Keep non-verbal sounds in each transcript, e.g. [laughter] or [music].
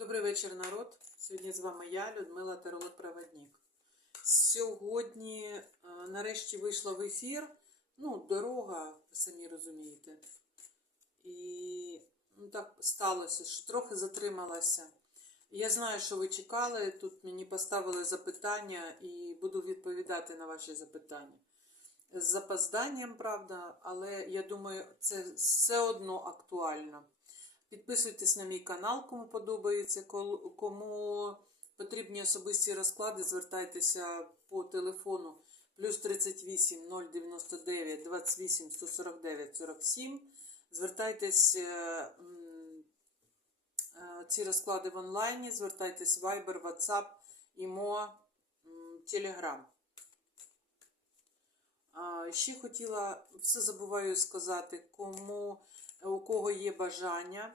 Добрий вечір, народ. Сьогодні з вами я, Людмила Таролог Проводник. Сьогодні, е, нарешті, вийшла в ефір. Ну, дорога, ви самі розумієте. І ну, так сталося, що трохи затрималася. Я знаю, що ви чекали. Тут мені поставили запитання і буду відповідати на ваші запитання. З запозданням, правда, але я думаю, це все одно актуально. Підписуйтесь на мій канал, кому подобається. Кому потрібні особисті розклади, звертайтеся по телефону плюс 38 099 28 149 47. Звертайтесь е, е, ці розклади в онлайні, звертайтесь Viber, WhatsApp, м, Telegram. Ще хотіла, все забуваю сказати, кому, у кого є бажання,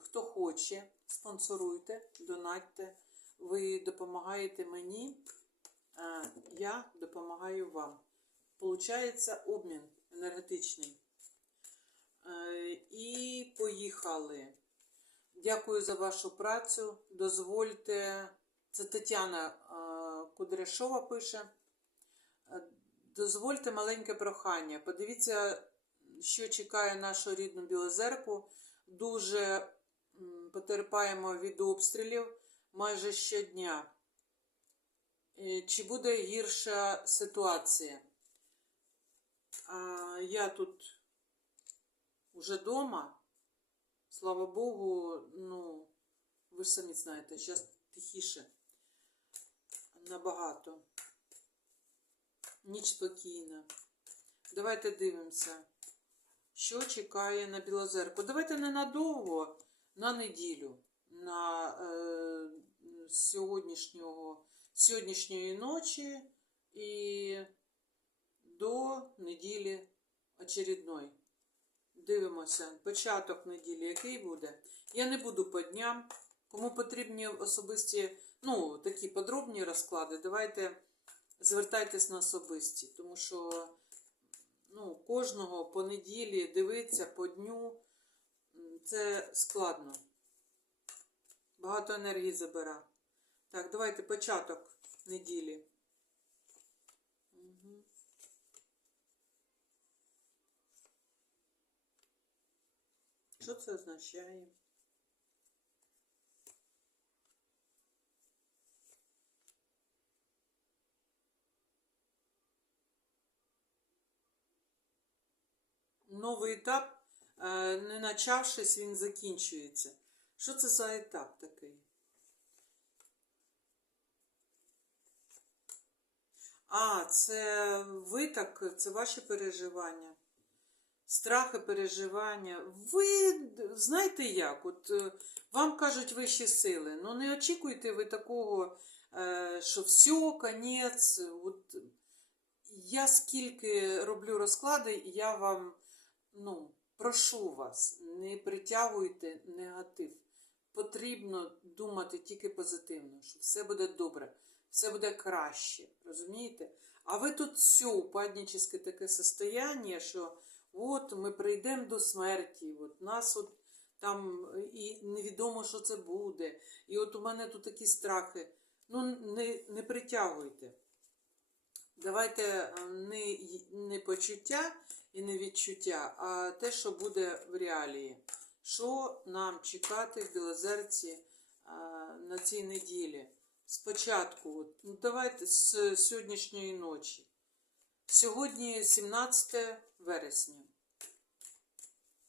хто хоче, спонсоруйте, донатьте. Ви допомагаєте мені, а я допомагаю вам. Получається обмін енергетичний. Е, І поїхали. Дякую за вашу працю. Дозвольте, це Тетяна е, Кудряшова пише. Е, Дозвольте маленьке прохання. Подивіться, що чекає нашу рідну Білозерку. Дуже потерпаємо від обстрілів майже щодня. Е, Чи буде гірша ситуація? Я тут вже вдома. Слава Богу, ну, ви ж самі знаєте, зараз тихіше. Набагато. Ніч спокійна. Давайте дивимося, що чекає на Білозерку. Давайте ненадовго, на неділю, на е, сьогоднішнього, сьогоднішньої ночі і до неділі очередної. Дивимося, початок неділі, який буде. Я не буду по дням. Кому потрібні особисті, ну, такі подробні розклади, давайте звертайтесь на особисті, тому що ну, кожного по неділі дивитися по дню це складно. Багато енергії забира. Так, давайте початок неділі. Угу. Що це означає? Новий етап, е, не почавшись, він закінчується. Що це за етап такий? А, це ви так, це ваші переживання. Страхи, переживання. Ви знаєте як? От е, вам кажуть вищі сили. Ну не очікуйте ви такого, е, що все, конець. От я скільки роблю розклади, я вам ну, прошу вас, не притягуйте негатив. Потрібно думати тільки позитивно, що все буде добре, все буде краще. Розумієте? А ви тут все, упадническе таке состояние, що от ми прийдемо до смерті, от нас от там і невідомо, що це буде. І от у мене тут такі страхи. Ну, не, не притягуйте. Давайте е, не, не почуття і не відчуття, а те, що буде в реалії. Що нам чекати в Білозерці а, на цій неділі? Спочатку, ну давайте з сьогоднішньої ночі. Сьогодні 17 вересня.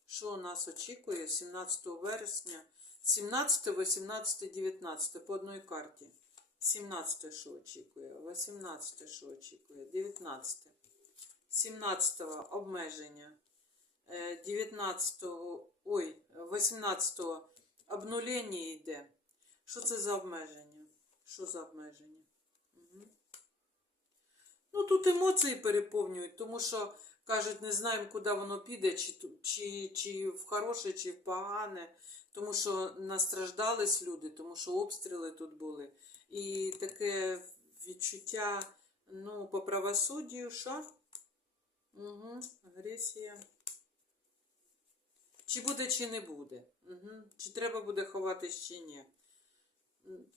Що нас очікує 17 вересня? 17, 18, 19 по одній карті. 17 що очікує, 18 що очікує, 19. 17 обмеження. 19, ой, 18 обнулення йде. Що це за обмеження? Що за обмеження? Угу. Ну, тут емоції переповнюють, тому що кажуть, не знаємо, куди воно піде, чи, чи, чи в хороше, чи в погане, тому що настраждались люди, тому що обстріли тут були. І таке відчуття, ну, по правосуддю, що? Угу, агресія. Чи буде, чи не буде. Угу. Чи треба буде ховатись, чи ні.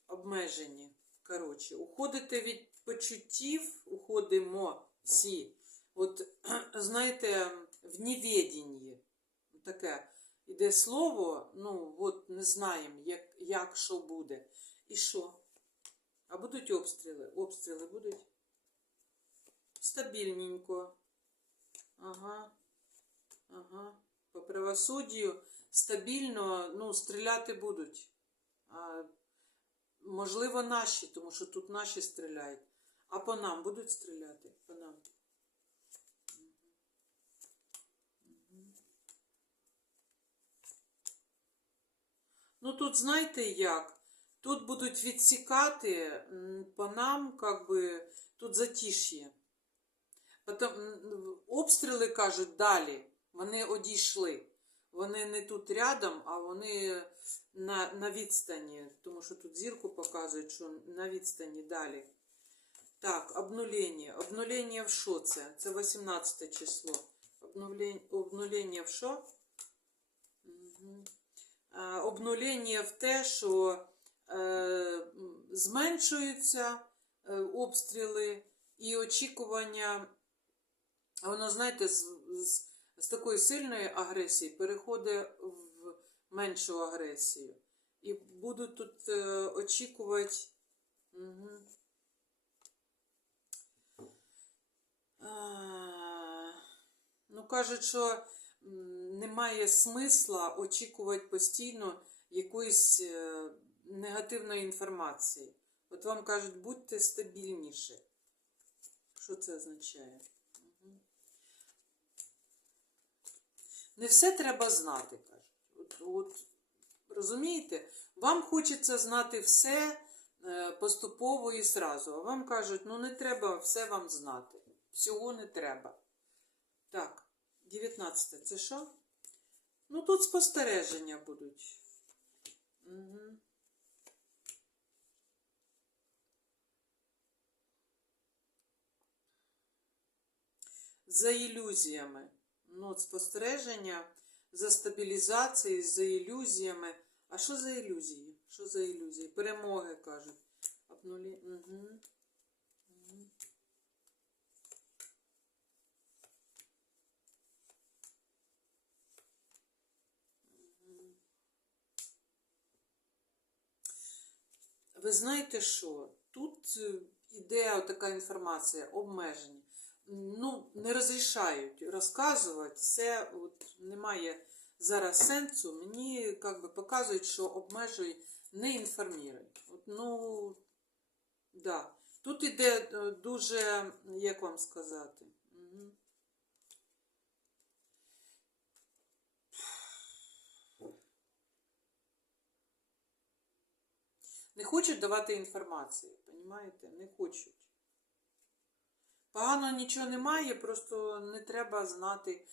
Обмежені. Коротше, уходите від почуттів, уходимо всі. От, [clears throat] знаєте, в неведенні. Таке іде слово, ну, от не знаємо, як, як що буде. І що? А будуть обстріли? Обстріли будуть? Стабільненько. Ага. Ага. По правосуддю стабільно, ну, стріляти будуть. А, можливо, наші, тому що тут наші стріляють. А по нам будуть стріляти? По нам. Ну тут знаєте як? Тут будуть відсікати по нам, как би, тут затиш'я. Потом, обстріли кажуть далі. Вони одійшли. Вони не тут рядом, а вони на, на відстані. Тому що тут зірку показують, що на відстані далі. Так, обнулення. Обнулення в що це? Це 18 число. Обнулення, обнулення в що? Угу. Обнулення в те, що зменшуються е, обстріли і очікування, воно, знаєте, з, з, з такої сильної агресії переходить в меншу агресію. І будуть тут е, очікувати. Угу. Ну, кажуть, що немає смисла очікувати постійно якоїсь е, негативної інформації. От вам кажуть, будьте стабільніше. Що це означає? Не все треба знати, кажуть. От, от, розумієте? Вам хочеться знати все е, поступово і сразу. А вам кажуть, ну не треба все вам знати. Всього не треба. Так, 19. Це що? Ну тут спостереження будуть. Угу. За ілюзіями. Ну, спостереження за стабілізацією, за ілюзіями. А що за ілюзії? Що за ілюзії? Перемоги кажуть. Обнулі... Угу. Ви знаєте що? Тут е, іде така інформація, обмеження. Ну, не розрішають розказувати, це от, немає зараз сенсу. Мені як би, показують, що обмежують, не інформують. От, ну, да. Тут іде е, дуже, як вам сказати, угу. Не хочуть давати інформацію, розумієте? Не хочуть. Погано нічого немає, просто не треба знати.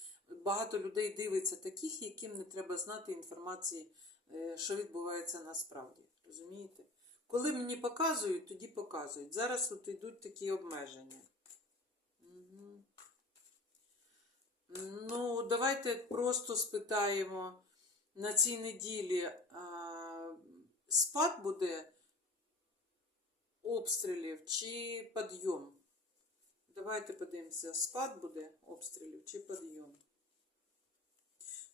Багато людей дивиться таких, яким не треба знати інформації, е, що відбувається насправді. Розумієте? Коли мені показують, тоді показують. Зараз от йдуть такі обмеження. Угу. Ну, давайте просто спитаємо на цій неділі а, спад буде обстрілів чи підйом? Давайте подивимося, спад буде обстрілів чи підйом.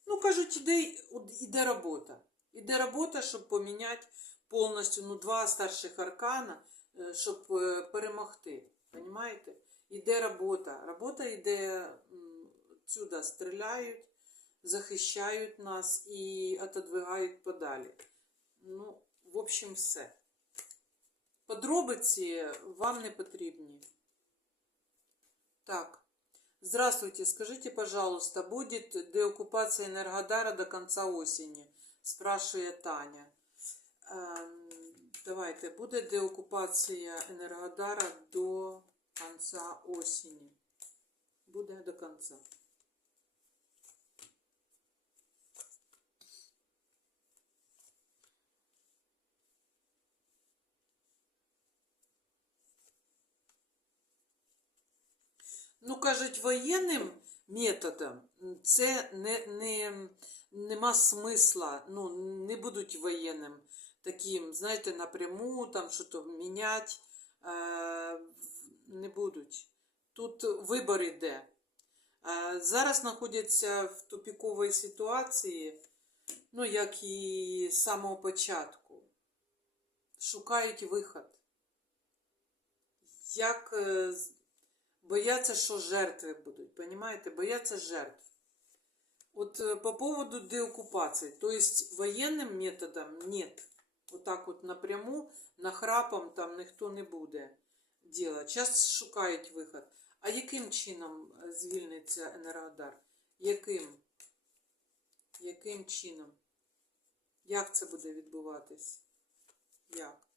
Ну, кажуть, іде, іде робота. Іде робота, щоб поміняти повністю ну, два старших аркана, е, щоб е, перемогти. Понимаєте? Іде робота. Робота йде сюди, стріляють, захищають нас і отодвигають подалі. Ну, в общем, все. Подробиці вам не потрібні. Так. Здравствуйте, скажите, пожалуйста, будет деоккупация Энергодара до конца осени? Спрашивает Таня. Давайте, буде деоккупація Енергодара до конца осені. Буде до конца. Ну, кажуть, воєнним методом. Це не, не, нема смисла, ну, не будуть воєнним таким, знаєте, напряму там щось міняти е, не будуть. Тут вибор іде. Е, зараз знаходяться в тупіковій ситуації, ну, як і з самого початку. Шукають виход. Як е, бояться, що жертви будуть, понимаете? Бояться жертв. Вот э, по поводу деоккупации, то есть военным методом нет. Вот так вот напряму, нахрапом там ніхто не буде делать. Зараз шукають виход. А яким чином е, звільниться Енергодар? Яким? Яким чином? Як це буде відбуватись? Як?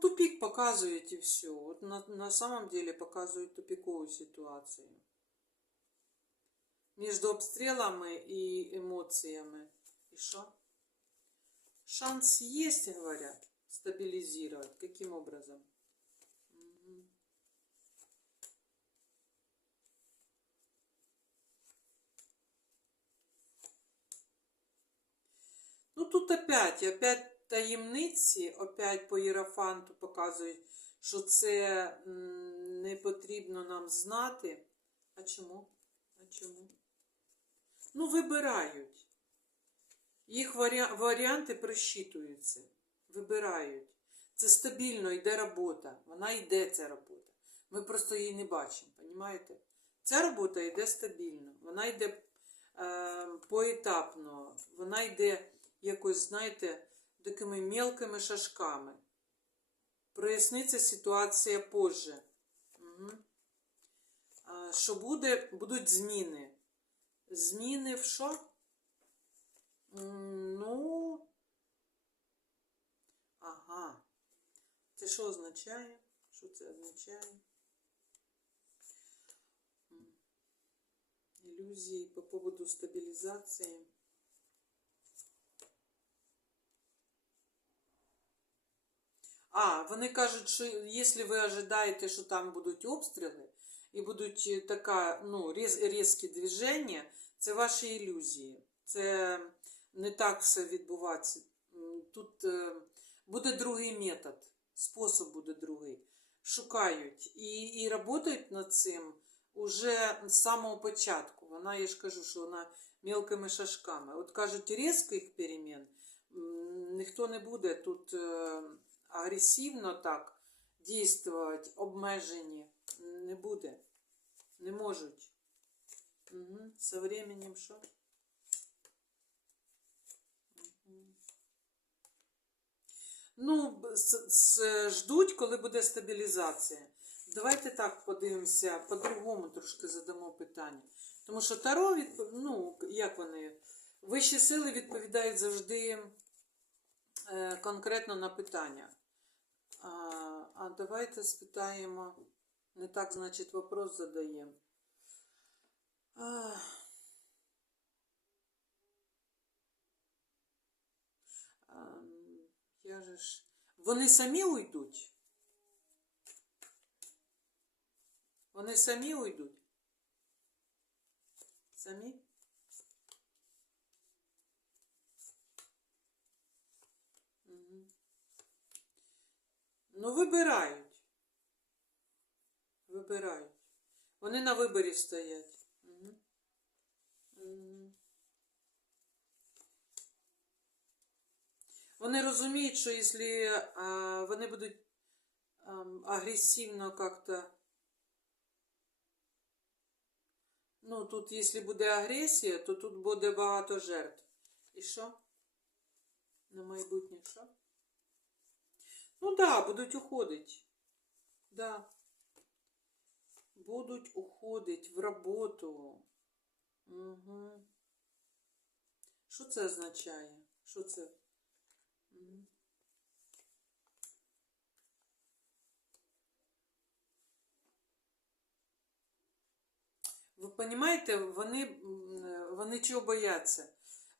Тупик показывает и все. Вот на, на самом деле показывает тупиковую ситуацию. Между обстрелами и эмоциями. И что? Шанс есть, говорят, стабилизировать. Каким образом? Ну тут опять, опять таємниці, опять по Єрофанту показують, що це не потрібно нам знати. А чому? А чому? Ну, вибирають. Їх варіа- варіанти просчитуються. Вибирають. Це стабільно йде робота. Вона йде ця робота. Ми просто її не бачимо, розумієте? Ця робота йде стабільно. Вона йде е, поетапно. Вона йде якось, знаєте, такими мелкими шажками. Проясниться ситуація позже. Угу. Що буде, будуть зміни. Зміни в що? Ну. Ага. Це що означає? Що це означає? Ілюзії по поводу стабілізації. А, вони кажуть, що якщо ви ожидаєте, що там будуть обстріли і будуть е, така, ну, різ, різкі движення, це ваші ілюзії. Це не так все відбувається. Тут е, буде другий метод, спосіб буде другий. Шукають і, і працюють над цим уже з самого початку. Вона, я ж кажу, що вона мелкими шажками. От кажуть, різких перемін ніхто не буде тут е, агресивно так дійствувати, обмежені не буде. Не можуть. Угу. Со временем що? Ну, ждуть, коли буде стабілізація. Давайте так подивимося, по-другому трошки задамо питання. Тому що Таро, відп- ну, як вони, вищі сили відповідають завжди е, конкретно на питання. А, а давайте спитаємо, не так, значить, вопрос задаємо. Я же ж... Вони самі уйдуть? Вони самі уйдуть? Самі? Ну, вибирають. Вибирають. Вони на виборі стоять. Мгм. Вони розуміють, що якщо а, вони будуть ам, агресивно как-то. Ну, тут, якщо буде агресія, то тут буде багато жертв. І що? На майбутнє що? Ну да, будуть уходити. Да. Будуть уходити в роботу. Угу. Що це означає? Що це? Ви розумієте, вони, вони чого бояться?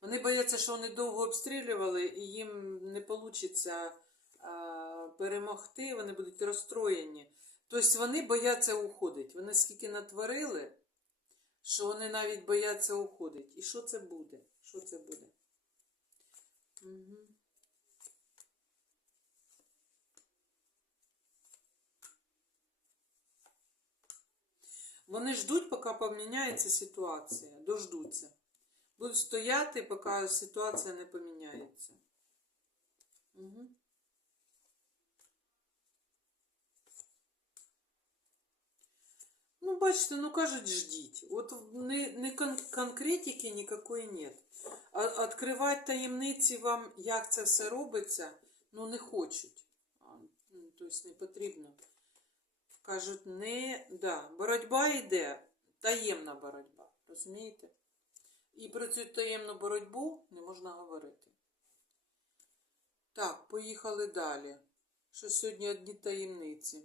Вони бояться, що вони довго обстрілювали і їм не вийде перемогти, вони будуть розстроєні. Тобто вони бояться уходити. Вони скільки натворили, що вони навіть бояться уходити. І що це буде? Що це буде? Угу. Вони ждуть, поки поміняється ситуація. Дождуться. Будуть стояти, поки ситуація не поміняється. Угу. Бачите, ну кажуть, ждіть. От не, не кон конкретики ніякої нет. А відкривати таємниці вам, як це все робиться, ну не хочуть. Ну, тобто не потрібно. Кажуть, не, да, боротьба йде, таємна боротьба, розумієте? І про цю таємну боротьбу не можна говорити. Так, поїхали далі. Що сьогодні одні таємниці.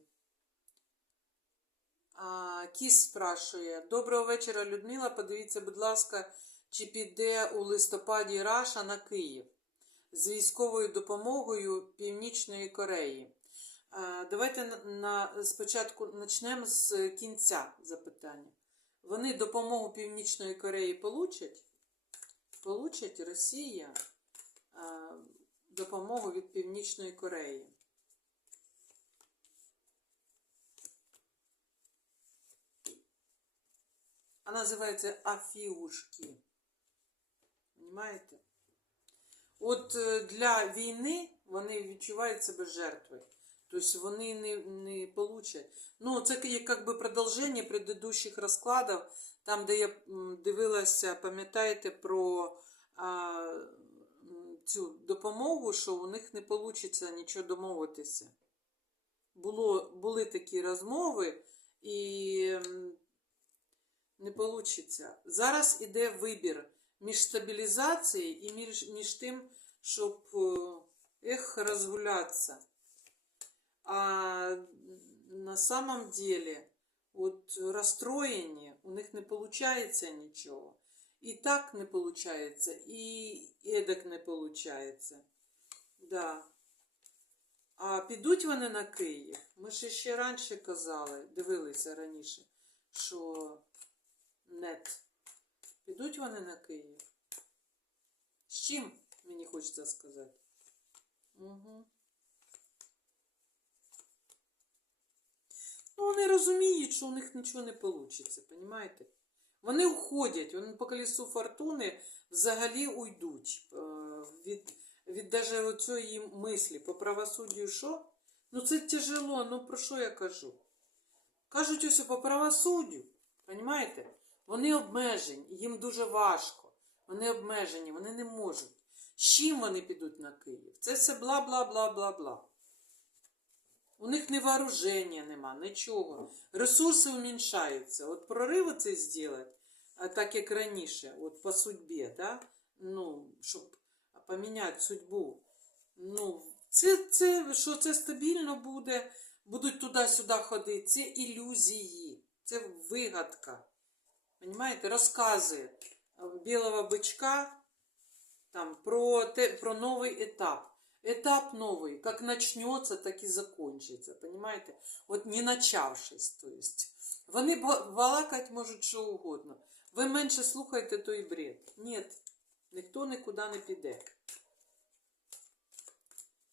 Кіс спрашує. Доброго вечора, Людмила. Подивіться, будь ласка, чи піде у листопаді Раша на Київ з військовою допомогою Північної Кореї. Давайте на, спочатку почнемо з кінця запитання. Вони допомогу Північної Кореї получать? Получать Росія допомогу від Північної Кореї. А називається афіушки. Понимаєте? От е, для війни вони відчувають себе жертвою. Тобто вони не, не получать. Ну, це як якби продовження предыдущих розкладів, там, де я дивилася, пам'ятаєте, про а, цю допомогу, що у них не вийде нічого домовитися. Було, були такі розмови, і не вийде. Зараз іде вибір між стабілізацією і між, між тим, щоб е, ех, розгулятися. А на самом деле, от розстроєні, у них не виходить нічого. І так не виходить, і едак не виходить. Да. А підуть вони на Київ. Ми ж ще раніше казали, дивилися раніше, що нет. Підуть вони на Київ. З чим, мені хочеться сказати? Угу. Ну, вони розуміють, що у них нічого не вийде, розумієте? Вони уходять, вони по колесу фортуни взагалі уйдуть е, від, від даже цієї мислі по правосуддю, що? Ну це тяжело, ну про що я кажу? Кажуть ось по правосуддю, розумієте? Вони обмежені, їм дуже важко. Вони обмежені, вони не можуть. З чим вони підуть на Київ? Це все бла-бла-бла-бла-бла. У них ні вооруження нема, нічого. Ресурси уміншаються. От прорив цей зробити, так як раніше, от по судьбі, да? ну, щоб поміняти судьбу. Ну, це, це, що це стабільно буде, будуть туди-сюди ходити. Це ілюзії, це вигадка. Понимаете, розкази білого бичка там, про, те, про новий етап. Этап новый, как начнется, так и закончится, понимаете? Вот не начавшись, то есть. Вони балакать можуть що угодно. Ви менше слухайте той бред. Ні, ніхто нікуди не піде.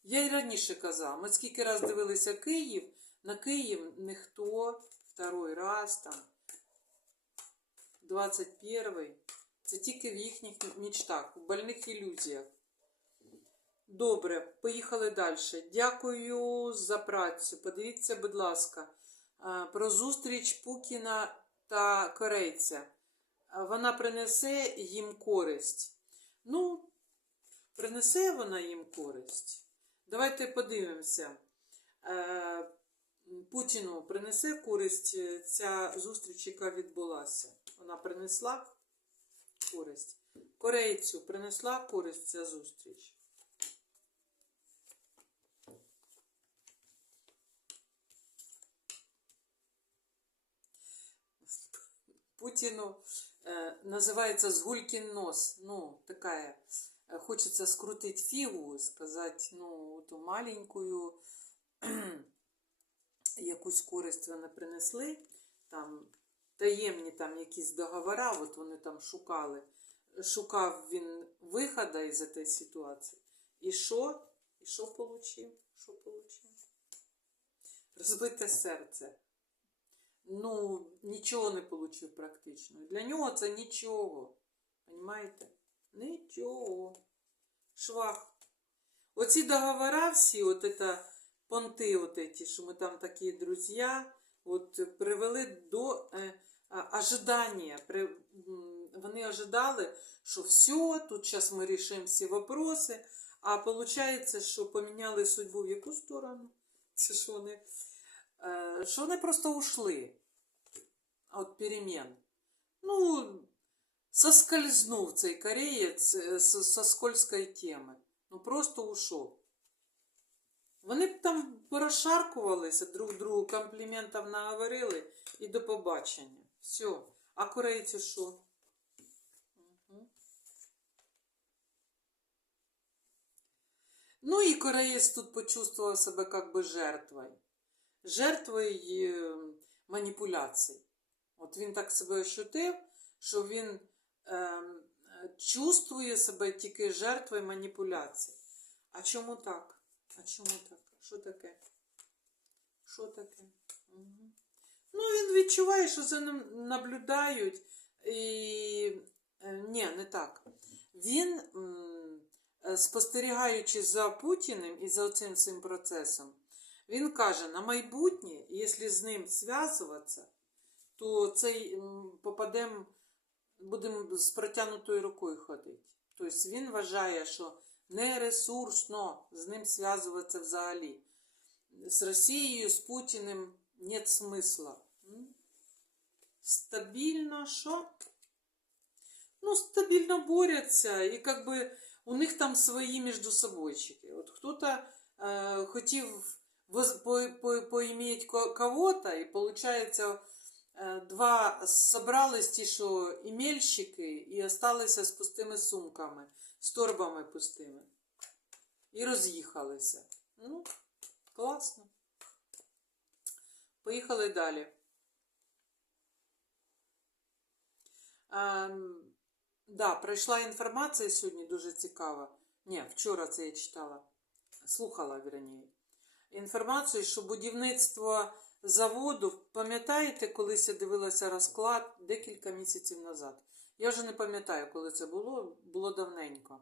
Я й раніше казала, ми скільки раз дивилися Київ, на Київ ніхто второй раз там 21-й. Це тільки в їхніх мечтах, в больних ілюзіях. Добре, поїхали далі. Дякую за працю. Подивіться, будь ласка, про зустріч Пукіна та корейця. Вона принесе їм користь. Ну, принесе вона їм користь. Давайте подивимося. Путіну принесе користь ця зустріч, яка відбулася. Вона принесла користь. Корейцю принесла користь ця зустріч. Путину э, называется «Сгулькин нос». Ну, такая, э, хочется скрутить фигу, сказать, ну, эту маленькую, якусь користь вони принесли, там таємні там якісь договори, от вони там шукали. Шукав він виходу із цієї ситуації. І що? І що получив? Що получив? Розбите серце. Ну, нічого не получив практично. Для нього це нічого. Понимаєте? Нічого. Швах. Оці договора всі, от это понти, от эти, що ми там такі друзі, от привели до е, а, ожидання. При, вони ожидали, що все, тут зараз ми рішимо всі вопроси, а виходить, що поміняли судьбу в яку сторону? Це що вони, е, що вони просто ушли від перемен. Ну, соскользнув цей кореєць е, з- со скользкої теми. Ну просто ушов. Вони б там порозшаркувалися, друг другу компліментів наговорили і до побачення. Все. А корейці що? Ну і кореєць тут почувствував себе как би жертвою. Жертвою е, маніпуляцій. От він так себе ощутив, що він ем, е, чувствує себе тільки жертвою маніпуляцій. А чому так? А чому так? Що таке? Що таке? Угу. Ну, він відчуває, що за ним наблюдають. І... е, Ні, не так. Він, е, спостерігаючи за Путіним і за цим цим процесом, він каже, на майбутнє, якщо з ним зв'язуватися, то цей попадемо, будемо з протягнутою рукою ходити. Тобто він вважає, що нересурсно з ним зв'язуватися взагалі. З Росією, з Путіним нет смисла. Стабільно що? Ну, стабільно борються, і как би у них там свої між собойчики. От хто-то е, хотів по, по, поиметь кого-то, і получается е, два собрались ті, що імельщики, і осталися з пустими сумками, з торбами пустими. І роз'їхалися. Ну, класно. Поїхали далі. Ем, да, пройшла інформація сьогодні дуже цікава. Ні, вчора це я читала. Слухала, вірніше. Інформацію, що будівництво заводу, пам'ятаєте, колись я дивилася розклад декілька місяців назад. Я вже не пам'ятаю, коли це було, було давненько.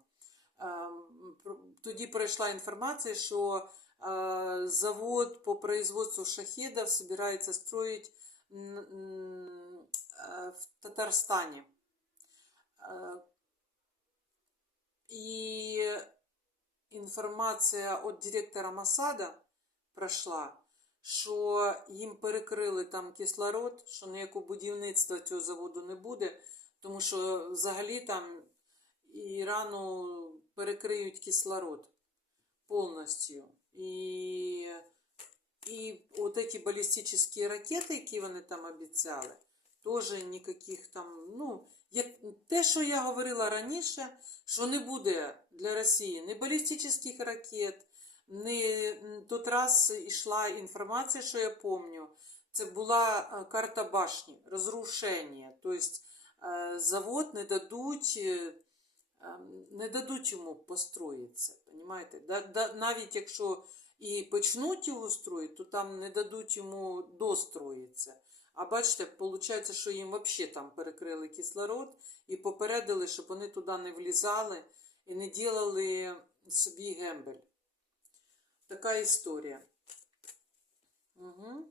Ем, Тоді пройшла інформація, що е, завод по производству строить н- н- э, в Татарстане. Э, И інформація від директора Масада пройшла, що їм перекрили там кислород, що ніякого будівництва цього заводу не буде, тому що взагалі там Ірану перекриють кислород повністю. І, і от ці балістичні ракети, які вони там обіцяли, теж ніяких там, ну, як, те, що я говорила раніше, що не буде для Росії ні балістичних ракет, ні тут раз йшла інформація, що я пам'ятаю, це була е, карта башні, розрушення. Тобто завод не дадуть, е, ем, не дадуть йому построїтися. Навіть якщо і почнуть його строїти, то там не дадуть йому достроїтися. А бачите, виходить, що їм взагалі там перекрили кислород і попередили, щоб вони туди не влізали і не ділали собі гембель. Така історія. Угу.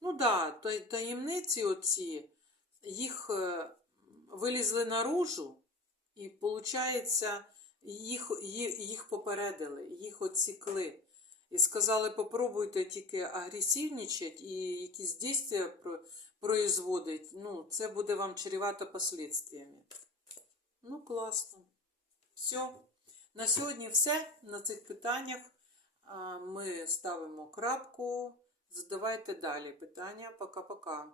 Ну так, да, таємниці оці, їх е, вилізли наружу, і, виходить, їх, їх, їх попередили, їх отсікли. І сказали, попробуйте тільки агресивничати і якісь дійства про- производить. Ну, це буде вам чревато последствиями. Ну, класно. Все. На сьогодні все. На цих питаннях ми ставимо крапку. Задавайте далі питання. Пока-пока.